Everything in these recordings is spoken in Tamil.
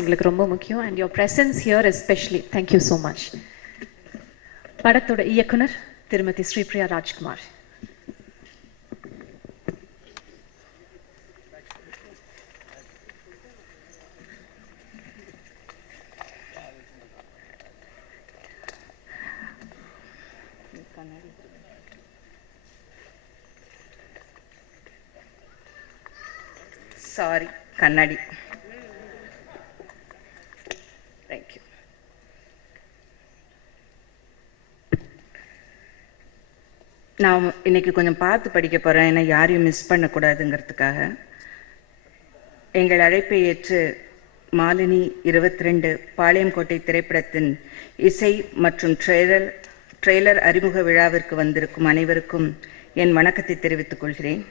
எங்களுக்கு ரொம்ப முக்கியம். And your presence here especially. Thank you so much. படத்தோட இயக்குனர் திருமதி ஸ்ரீபிரியா ராஜ்குமார். சாரி, கண்ணாடி. தேங்க்யூ. நான் இன்னைக்கு கொஞ்சம் பார்த்து படிக்க போகிறேன், ஏன்னா யாரையும் மிஸ் பண்ணக்கூடாதுங்கிறதுக்காக. எங்கள் அழைப்பை ஏற்று மாலினி 22 பாளையங்கோட்டை திரைப்படத்தின் இசை மற்றும் ட்ரெய்லர் அறிமுக விழாவிற்கு வந்திருக்கும் அனைவருக்கும் என் வணக்கத்தை தெரிவித்துக் கொள்கிறேன்.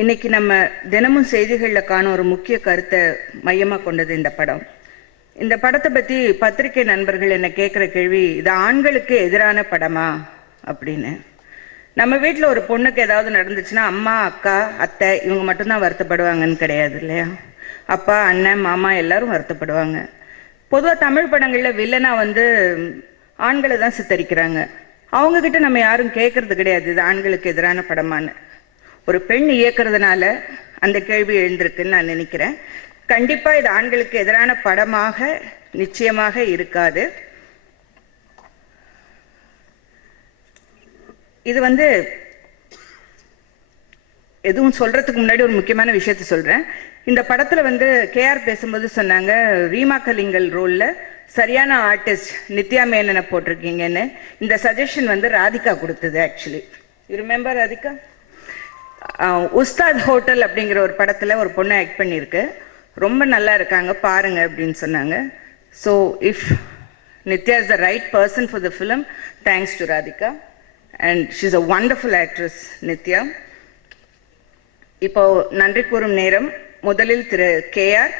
இன்னைக்கு நம்ம தினமும் செய்திகளில் காணும் ஒரு முக்கிய கருத்தை மையமாக கொண்டது இந்த படம். இந்த படத்தை பற்றி பத்திரிகை நண்பர்கள் என்ன கேட்குற கேள்வி, இது ஆண்களுக்கு எதிரான படமா அப்படின்னு. நம்ம வீட்டில் ஒரு பொண்ணுக்கு ஏதாவது நடந்துச்சுன்னா அம்மா, அக்கா, அத்தை இவங்க மட்டும்தான் வருத்தப்படுவாங்கன்னு கிடையாது இல்லையா? அப்பா, அண்ணன், மாமா எல்லாரும் வருத்தப்படுவாங்க. பொதுவாக தமிழ் படங்களில் வில்லனா ஆண்களை தான் சித்தரிக்கிறாங்க. அவங்கக்கிட்ட நம்ம யாரும் கேட்கறது கிடையாது இது ஆண்களுக்கு எதிரான படமான்னு. ஒரு பெண் இயக்குறதுனால அந்த கேள்வி எழுந்திருக்குன்னு நான் நினைக்கிறேன். கண்டிப்பாக இது ஆண்களுக்கு எதிரான படமாக நிச்சயமாக இருக்காது. இது எதுவும் சொல்றதுக்கு முன்னாடி ஒரு முக்கியமான விஷயத்த சொல்றேன். இந்த படத்துல கேஆர் பேசும்போது சொன்னாங்க, ரீமா கலிங்கல் ரோல்ல சரியான ஆர்டிஸ்ட் நித்யா மேனனை போட்டிருக்கீங்கன்னு. இந்த சஜஷன் ராதிகா கொடுத்தது. Actually you remember Radhika? Ustad hotel அப்படிங்கிற ஒரு படத்துல ஒரு பொண்ணு ஆக்ட் பண்ணியிருக்கு, ரொம்ப நல்லா இருக்காங்க பாருங்க அப்படின்னு சொன்னாங்க. So if Nithya is the right person for the film, thanks to Radhika. And she is a wonderful actress Nithya. இப்போ நன்றி கூறும் நேரம். முதலில் திரு கேஆர்.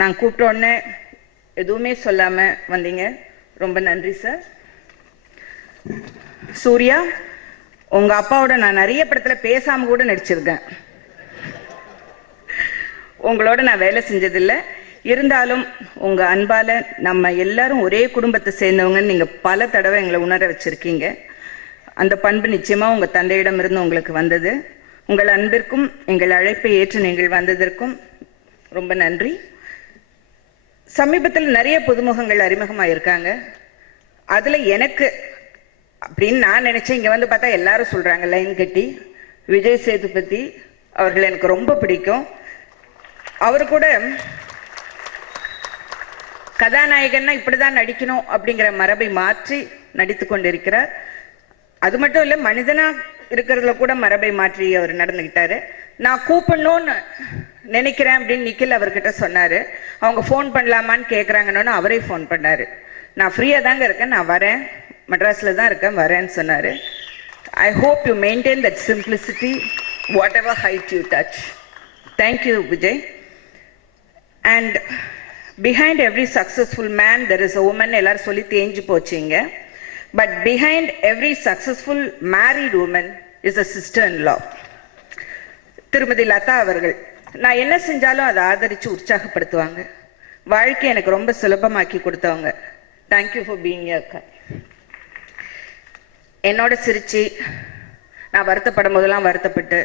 நான் கூப்பிட்ட உடனே எதுவுமே சொல்லாம வந்தீங்க, ரொம்ப நன்றி சார். சூர்யா, உங்க அப்பாவோட நான் நிறைய படத்துல பேசாம கூட நடிச்சிருக்கேன். உங்களோட நான் வேலை செஞ்சதில்லை, இருந்தாலும் உங்க அன்பால நம்ம எல்லாரும் ஒரே குடும்பத்தை சேர்ந்தவங்கன்னு நீங்க பல தடவை எங்களை உணர வச்சிருக்கீங்க. அந்த பண்பு நிச்சயமா உங்க தந்தையிடம் இருந்து உங்களுக்கு வந்தது. உங்கள் அன்பிற்கும் எங்கள் அழைப்பை ஏற்று நீங்கள் வந்ததற்கும் ரொம்ப நன்றி. சமீபத்தில் நிறைய புதுமுகங்கள் அறிமுகமாயிருக்காங்க. அதுல எனக்கு அப்படின்னு நான் நினைச்சேன், இங்க பார்த்தா எல்லாரும் சொல்றாங்க லைன் கட்டி, விஜய் சேதுபதி அவர்கள் எனக்கு ரொம்ப பிடிக்கும். அவரு கூட கதாநாயகன்னா இப்படிதான் நடிக்கணும் அப்படிங்கிற மரபை மாற்றி நடித்து கொண்டிருக்கிறார். அது மட்டும் இல்லை, மனிதனா இருக்கிறதுல கூட மரபை மாற்றி அவர் நடந்துகிட்டாரு. நான் கூப்பிடணும்னு நினைக்கிறேன் அப்படின்னு நிக்கில் அவர்கிட்ட சொன்னாரு. அவங்க ஃபோன் பண்ணலாமான்னு கேட்குறாங்கன்னு அவரே ஃபோன் பண்ணாரு. நான் ஃப்ரீயாக தாங்க இருக்கேன், நான் வரேன், மெட்ராஸில் தான் இருக்கேன், வரேன்னு சொன்னார். I hope you maintain that simplicity whatever height you touch. Thank you Vijay. And behind every successful man there is a woman எல்லாரும் சொல்லி தேஞ்சு போச்சிங்க. But behind every successful married woman is a sister-in-law. திருமதி லதா அவர்கள் நான் என்ன செஞ்சாலும் அதை ஆதரித்து உற்சாகப்படுத்துவாங்க. வாழ்க்கை எனக்கு ரொம்ப சுலபமாக்கி கொடுத்தவங்க. தேங்க்யூ ஃபார் பீயிங் அக்கா. என்னோட சிரிச்சு நான் வருத்தப்படும் போதெல்லாம் வருத்தப்பட்டு,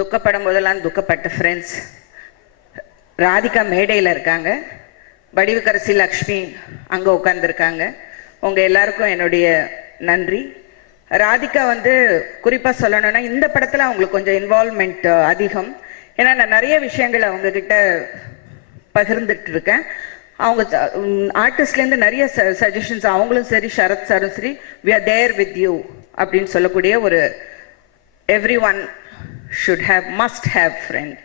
துக்கப்படும் போதெல்லாம் துக்கப்பட்ட ஃப்ரெண்ட்ஸ். ராதிகா மேடையில் இருக்காங்க, வடிவுக்கரசி லக்ஷ்மி அங்கே உட்காந்துருக்காங்க. உங்கள் எல்லாருக்கும் என்னுடைய நன்றி. ராதிகா குறிப்பாக சொல்லணும்னா இந்த படத்தில் அவங்களுக்கு கொஞ்சம் இன்வால்வ்மெண்ட் அதிகம். ஏன்னா நான் நிறைய விஷயங்கள் அவங்கக்கிட்ட பகிர்ந்துட்டு இருக்கேன். அவங்க ஆர்டிஸ்ட்லேருந்து நிறைய சஜஷன்ஸ், அவங்களும் சரி சரத் சாரும் சரி, we are there with you அப்படின்னு சொல்லக்கூடிய ஒரு every one should have must have friend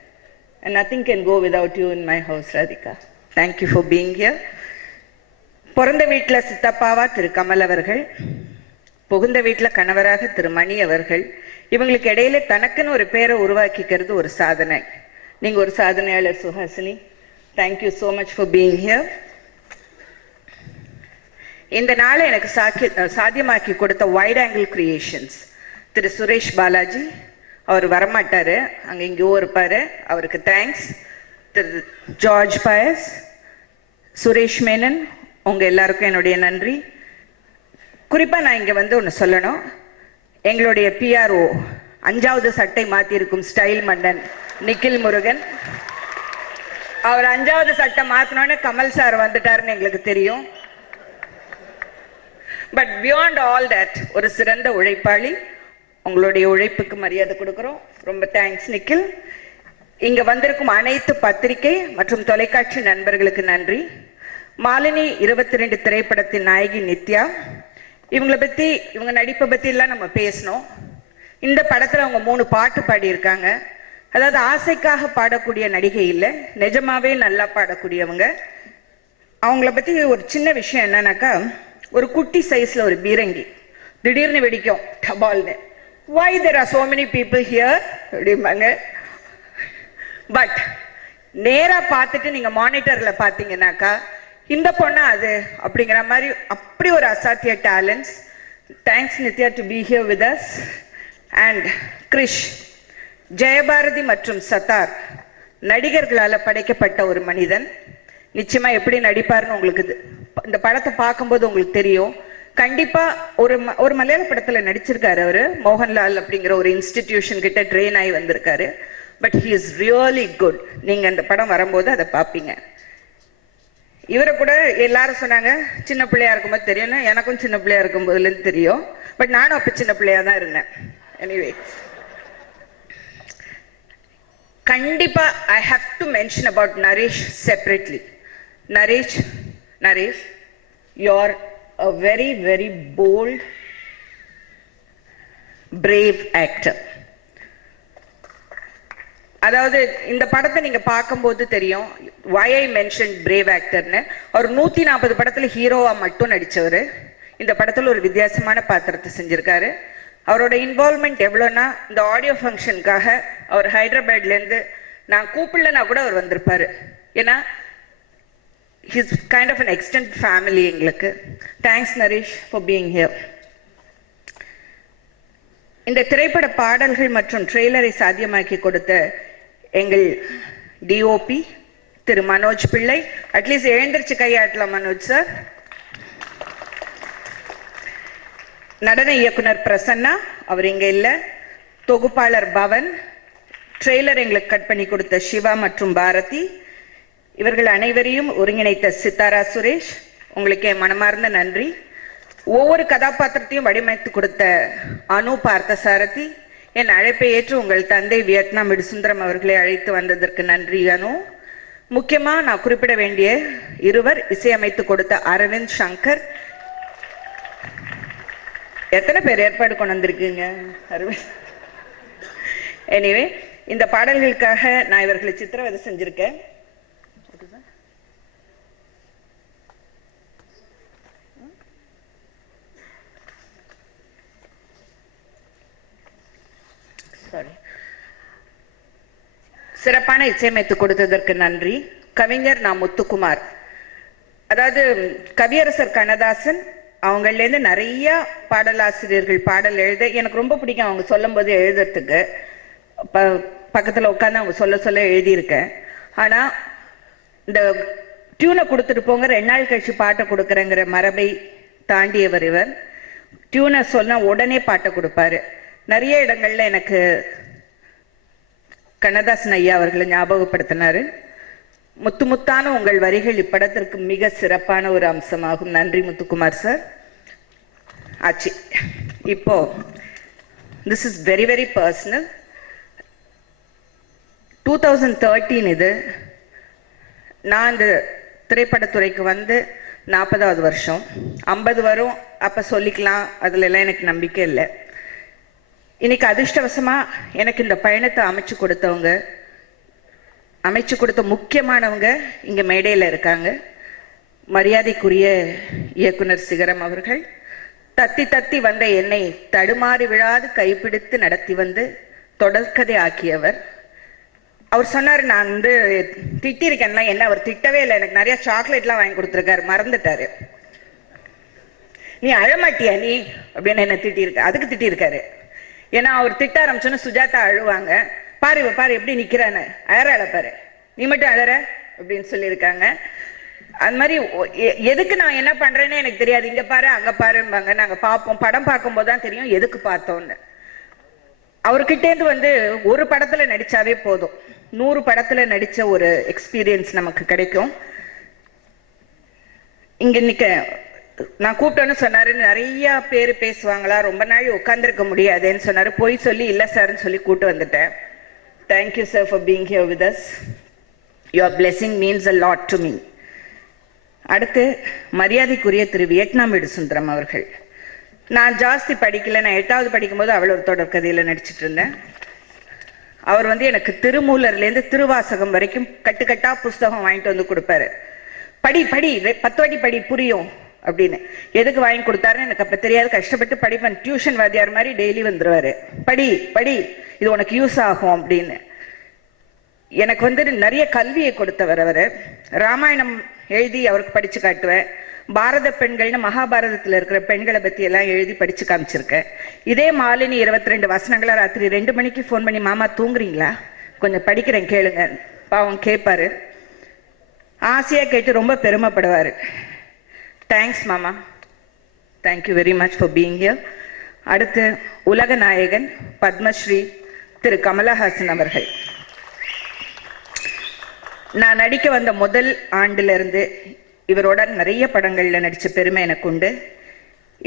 and nothing can go without you in my house. Radhika, thank you for being here. பிறந்த வீட்டில் சித்தப்பாவா திரு கமல் அவர்கள், புகுந்த வீட்டில் கணவராக திரு மணி அவர்கள். இவங்களுக்கு இடையில தனக்குன்னு ஒரு பேரை உருவாக்கிக்கிறது ஒரு சாதனை. நீங்கள் ஒரு சாதனையாளர் Suhasini. Thank you so much for being here. இந்த நாளை எனக்கு சாத்தியமாக்கி கொடுத்த வைட் ஆங்கிள் கிரியேஷன்ஸ் திரு சுரேஷ் பாலாஜி. அவர் வரமாட்டார், அங்கே இங்கேயோ இருப்பார், அவருக்கு தேங்க்ஸ். திரு ஜார்ஜ் பயஸ், சுரேஷ் மேனன், உங்கள் எல்லாருக்கும் என்னுடைய நன்றி. குறிப்பாக நான் இங்கே வந்து ஒன்று சொல்லணும். எங்களுடைய பிஆர்ஓ 5வது சட்டை மாற்றிருக்கும் ஸ்டைல் மன்னன் நிக்கில் முருகன், அவர் 5வது சட்டை மாற்றினோடனே கமல் சார் வந்துட்டாருன்னு எங்களுக்கு தெரியும். பட் பியாண்ட் ஆல் தட் ஒரு சிறந்த உழைப்பாளி. உங்களுடைய உழைப்புக்கு மரியாதை கொடுக்குறோம். ரொம்ப தேங்க்ஸ் நிக்கில். இங்க வந்திருக்கும் அனைத்து பத்திரிகை மற்றும் தொலைக்காட்சி நண்பர்களுக்கு நன்றி. மாலினி 22 திரைப்படத்தின் நாயகி நித்யா, இவங்களை பத்தி, இவங்க நடிப்பை பத்தி எல்லாம் நம்ம பேசணும். இந்த படத்துல அவங்க 3 பாட்டு பாடியிருக்காங்க. அதாவது ஆசைக்காக பாடக்கூடிய நடிகை இல்லை, நிஜமாவே நல்லா பாடக்கூடியவங்க. அவங்கள பத்தி ஒரு சின்ன விஷயம் என்னன்னாக்கா, ஒரு குட்டி சைஸ்ல ஒரு பீரங்கி திடீர்னு வெடிக்கும் டபால்னு. why there are so many people here அப்படிம்பாங்க. பட் நேரா பார்த்துட்டு நீங்க மானிட்டர்ல பாத்தீங்கன்னாக்கா இந்த பொண்ணா அது அப்படிங்கிற மாதிரி அப்படி ஒரு அசாத்திய talents. Thanks Nithya to be here with us. And Krish, Jayabharathi மற்றும் சத்தார் நடிகர்களால் படைக்கப்பட்ட ஒரு மனிதன். நிச்சயமா எப்படி நடிப்பாருன்னு உங்களுக்கு இந்த படத்தை பார்க்கும்போது உங்களுக்கு தெரியும். கண்டிப்பா ஒரு மலையாள படத்துல நடிச்சிருக்காரு அவரு. மோகன்லால் அப்படிங்கிற ஒரு இன்ஸ்டிடியூஷன் கிட்ட ட்ரெயின் ஆகி வந்திருக்காரு. But he is really good. நீங்க அந்த படம் வரும்போது அதை பார்ப்பீங்க. இவரை கூட எல்லாரும் சொன்னாங்க சின்ன பிள்ளையா இருக்கும்போது தெரியும். எனக்கும் சின்ன பிள்ளையா இருக்கும் போதுலேருந்து தெரியும். பட் நானும் அப்ப சின்ன பிள்ளையா தான் இருந்தேன். எனிவே, கண்டிப்பா I have to mention about Naresh separately. Naresh, you're a very, very bold, brave actor. அதாவது இந்த படத்தை நீங்க பார்க்கும்போது தெரியும் why I mentioned brave actorன்னு. அவர் 140 படத்துல ஹீரோவா மட்டும் நடிச்சவர். இந்த படத்துல ஒரு வித்தியாசமான பாத்திரத்தை செஞ்சிருக்காரு. அவரோட இன்வால்வ்மெண்ட் எவ்வளோன்னா, இந்த ஆடியோ ஃபங்க்ஷனுக்காக அவர் ஹைதராபாத்லேருந்து நான் கூப்பிடலன்னா கூட அவர் வந்திருப்பாரு. ஏன்னா he's kind of an extended family எங்களுக்கு. Thanks Naresh for being here. இந்த திரைப்பட பாடல்கள் மற்றும் ட்ரெய்லரை சாத்தியமாக்கி கொடுத்த எங்கள் டிஓபி திரு மனோஜ் பிள்ளை. அட்லீஸ்ட் எழுந்திருச்சு கையாட்டலாம் மனோஜ் சார். நடன இயக்குனர் பிரசன்னா, அவர் இங்க இல்ல. தொகுப்பாளர் பவன், ட்ரெய்லர் எங்களுக்கு கட் பண்ணி கொடுத்த சிவா மற்றும் பாரதி, இவர்கள் அனைவரையும் ஒருங்கிணைத்த சித்தாரா சுரேஷ், உங்களுக்கு என் மனமார்ந்த நன்றி. ஒவ்வொரு கதாபாத்திரத்தையும் வடிவமைத்து கொடுத்த அனு பார்த்த சாரதி, என் அழைப்பை ஏற்று உங்கள் தந்தை வியட்நாம் விடுசுந்தரம் அவர்களை அழைத்து வந்ததற்கு நன்றி அனு. முக்கியமா நான் குறிப்பிட வேண்டிய இருவர், இசையமைத்து கொடுத்த அரவிந்த் சங்கர். எத்தனை பேர் ஏற்பாடு கொண்டு வந்திருக்கீங்க அரவிந்த்? எனிவே, இந்த பாடல்களுக்காக நான் இவர்களை சித்திரவதை செஞ்சிருக்கேன். சிறப்பான இசையமைத்து கொடுத்ததற்கு நன்றி. கவிஞர் நான் முத்துக்குமார். அதாவது கவியரசர் கண்ணதாசன் அவங்கள்லேருந்து நிறைய பாடலாசிரியர்கள் பாடல் எழுத எனக்கு ரொம்ப பிடிக்கும். அவங்க சொல்லும் போது எழுதுறதுக்கு பக்கத்தில் உட்காந்து அவங்க சொல்ல எழுதியிருக்கேன். ஆனால் இந்த டியூனை கொடுத்துட்டு போங்க 2 நாள் கழிச்சு பாட்டை கொடுக்குறேங்கிற மரபை தாண்டியவர் இவர். டியூனை சொன்ன உடனே பாட்டை கொடுப்பாரு. நிறைய இடங்கள்ல எனக்கு கண்ணதாசன் ஐயா அவர்களை ஞாபகப்படுத்தினாரு. முத்தான உங்கள் வரிகள் இப்படத்திற்கு மிக சிறப்பான ஒரு அம்சமாகும். நன்றி முத்துக்குமார் சார். ஆச்சு. இப்போ this is very very personal. 2013 இது. நான் இந்த திரைப்படத்துறைக்கு வந்து 40வது வருஷம். 50 வரும் அப்ப சொல்லிக்கலாம், அதுல எல்லாம் எனக்கு நம்பிக்கை இல்லை. இன்னைக்கு அதிர்ஷ்டவசமா எனக்கு இந்த பயணத்தை அமைச்சு கொடுத்த முக்கியமானவங்க இங்க மேடையில் இருக்காங்க. மரியாதைக்குரிய இயக்குனர் சிகரம் அவர்கள். தத்தி வந்த என்னை தடுமாறி விழாது கைப்பிடித்து நடத்தி வந்து தொடர்கதை ஆக்கியவர். அவர் சொன்னார், நான் வந்து திட்டிருக்கேன்ல. என்ன, அவர் திட்டவே இல்லை. எனக்கு நிறைய சாக்லேட்லாம் வாங்கி கொடுத்துருக்காரு, மறந்துட்டாரு. நீ அழமாட்டியா நீ அப்படின்னு என்ன திட்டிருக்க, அதுக்கு திட்டிருக்காரு. ஏன்னா அவர் திட்ட ஆரம்பிச்சோன்னு சுஜாதா அழுவாங்க. பாரு எப்படி நிக்கிறான்னு, அழறாள பாரு நீ மட்டும் அழற அப்படின்னு சொல்லியிருக்காங்க. அது மாதிரி எதுக்கு நான் என்ன பண்றேன்னு எனக்கு தெரியாது, இங்க பாரு அங்க பாரும்பாங்க. நாங்க பார்ப்போம், படம் பார்க்கும்போது தான் தெரியும் எதுக்கு பார்த்தோன்னு. அவர்கிட்டேருந்து வந்து ஒரு படத்துல நடிச்சாவே போதும், 100 படத்துல நடிச்ச ஒரு எக்ஸ்பீரியன்ஸ் நமக்கு கிடைக்கும். இங்க இன்னைக்கு நான் கூப்பிட்டேன்னு சொன்னாரு, நிறைய பேர் பேசுவாங்களா, ரொம்ப நாள் உட்காந்துருக்க முடியாதுன்னு சொன்னாரு. போய் சொல்லி இல்ல சார்ன்னு சொல்லி கூப்பிட்டு வந்துட்டேன். Thank you sir for being here with as. Your blessing means a lot to me. அடுத்து மரியாதைக்குரிய திரு வியட்நாம் சுந்தரம் அவர்கள். நான் ஜாஸ்தி படிக்கல, நான் 8வது படிக்கும்போது அவள் ஒரு தொடர் கதையில் நடிச்சிட்டு இருந்தேன். அவர் வந்து எனக்கு திருமூலர்லேருந்து திருவாசகம் வரைக்கும் கட்டுக்கட்டா புஸ்தகம் வாங்கிட்டு வந்து கொடுப்பாரு. படி படி 10 வாட்டி படி புரியும் அப்படின்னு. எதுக்கு வாங்கி கொடுத்தாருன்னு எனக்கு அப்போ தெரியாது, கஷ்டப்பட்டு படிப்பேன். டியூஷன் வாத்தியார் மாதிரி டெய்லி வந்துடுவாரு, படி படி இது உனக்கு யூஸ் ஆகும் அப்படின்னு. எனக்கு வந்து நிறைய கல்வியை கொடுத்தவர் அவர். ராமாயணம் எழுதி அவருக்கு படிச்சு காட்டுவேன். பாரத பெண்கள்னு மகாபாரதத்தில் இருக்கிற பெண்களை பத்தி எல்லாம் எழுதி படிச்சு காமிச்சிருக்கேன். இதே மாலினி 22 வசனங்களை ராத்திரி 2 மணிக்கு ஃபோன் பண்ணி, மாமா தூங்குறீங்களா, கொஞ்சம் படிக்கிறேன் கேளுங்க, பாவம் கேட்பாரு. ஆசையா கேட்டு ரொம்ப பெருமைப்படுவாரு. தேங்க்ஸ் மாமா, thank you very much for being here. அடுத்து உலக நாயகன் பத்மஸ்ரீ திரு கமலஹாசன் அவர்கள். நான் நடிக்க வந்த முதல் ஆண்டிலிருந்து இவரோட நிறைய படங்கள்ல நடிச்ச பெருமை எனக்கு உண்டு.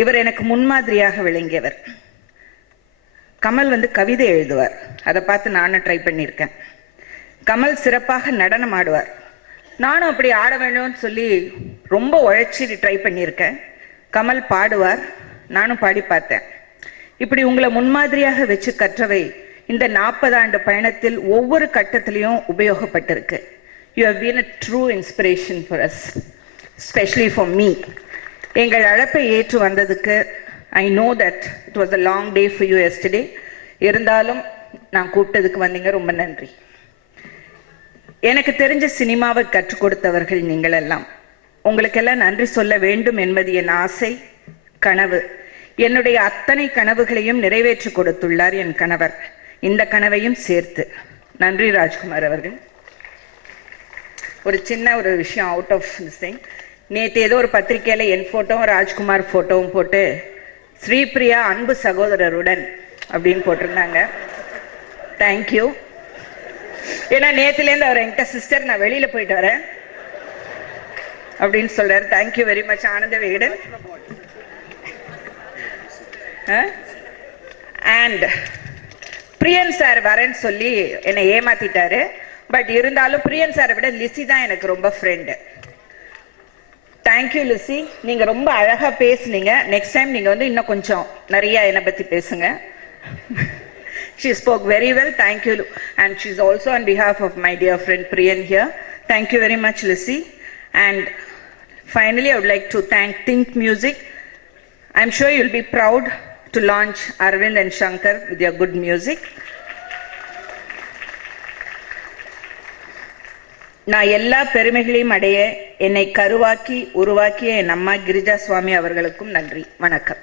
இவர் எனக்கு முன்மாதிரியாக விளங்கியவர். கமல் வந்து கவிதை எழுதுவார், அதை பார்த்து நானும் ட்ரை பண்ணியிருக்கேன். கமல் சிறப்பாக நடனம் ஆடுவார், நானும் அப்படி ஆட வேணும்னு சொல்லி ரொம்ப உழைச்சி ட்ரை பண்ணியிருக்கேன். கமல் பாடுவார், நானும் பாடி பார்த்தேன். இப்படி உங்களை முன்மாதிரியாக வச்சு கற்றவை இந்த 40 ஆண்டு பயணத்தில் ஒவ்வொரு கட்டத்திலையும் உபயோகப்பட்டிருக்கு. You have been a true inspiration for us, especially for me. எங்கள் அழைப்பை ஏற்று வந்ததுக்கு I know that it was a long day for you yesterday. இருந்தாலும் நான் கூப்பிட்டதுக்கு வந்தீங்க, ரொம்ப நன்றி. எனக்கு தெரிஞ்ச சினிமாவை கற்றுக் கொடுத்தவர்கள் நீங்கள் எல்லாம். உங்களுக்கெல்லாம் நன்றி சொல்ல வேண்டும் என்பது என் ஆசை, கனவு. என்னுடைய அத்தனை கனவுகளையும் நிறைவேற்றி கொடுத்துள்ளார் என் கணவர், இந்த கனவையும் சேர்த்து. நன்றி ராஜ்குமார் அவர்கள். ஒரு சின்ன ஒரு விஷயம் அவுட் ஆஃப் திஸ் திங். நேற்று ஏதோ ஒரு பத்திரிகையில் என் ஃபோட்டோவும் ராஜ்குமார் ஃபோட்டோவும் போட்டு ஸ்ரீபிரியா அன்பு சகோதரருடன் அப்படின்னு போட்டிருந்தாங்க. தேங்க்யூ. ஏன்னா நேற்றுலேருந்து அவர் என்கிட்ட சிஸ்டர் நான் வெளியில் போயிட்டு வரேன் அப்படின்னு சொல்றாரு. Thank you very much Ananda Vikatan. And Priyan sir வரேன்னு சொல்லி என்னை ஏமாத்திட்டாரு. பட் இருந்தாலும் பிரியன் சாரை விட லிசி தான் எனக்கு ரொம்ப ஃப்ரெண்டு. தேங்க்யூ லிசி, நீங்க ரொம்ப அழகா பேசுனீங்க. நெக்ஸ்ட் டைம் நீங்க வந்து இன்னும் கொஞ்சம் நிறைய என்னை பத்தி பேசுங்க. She spoke very well. Thank you. And she's also on behalf of my dear friend Priyan here. Thank you very much, Lissy. And finally, I would like to thank Think Music. I'm sure you'll be proud to launch Arvind and Shankar with your good music. நான் எல்லா பெருமைகளையும் அடைய என்னை கருவாக்கி உருவாக்கிய என் அம்மா கிரிஜா சுவாமி அவர்களுக்கும் நன்றி. வணக்கம்.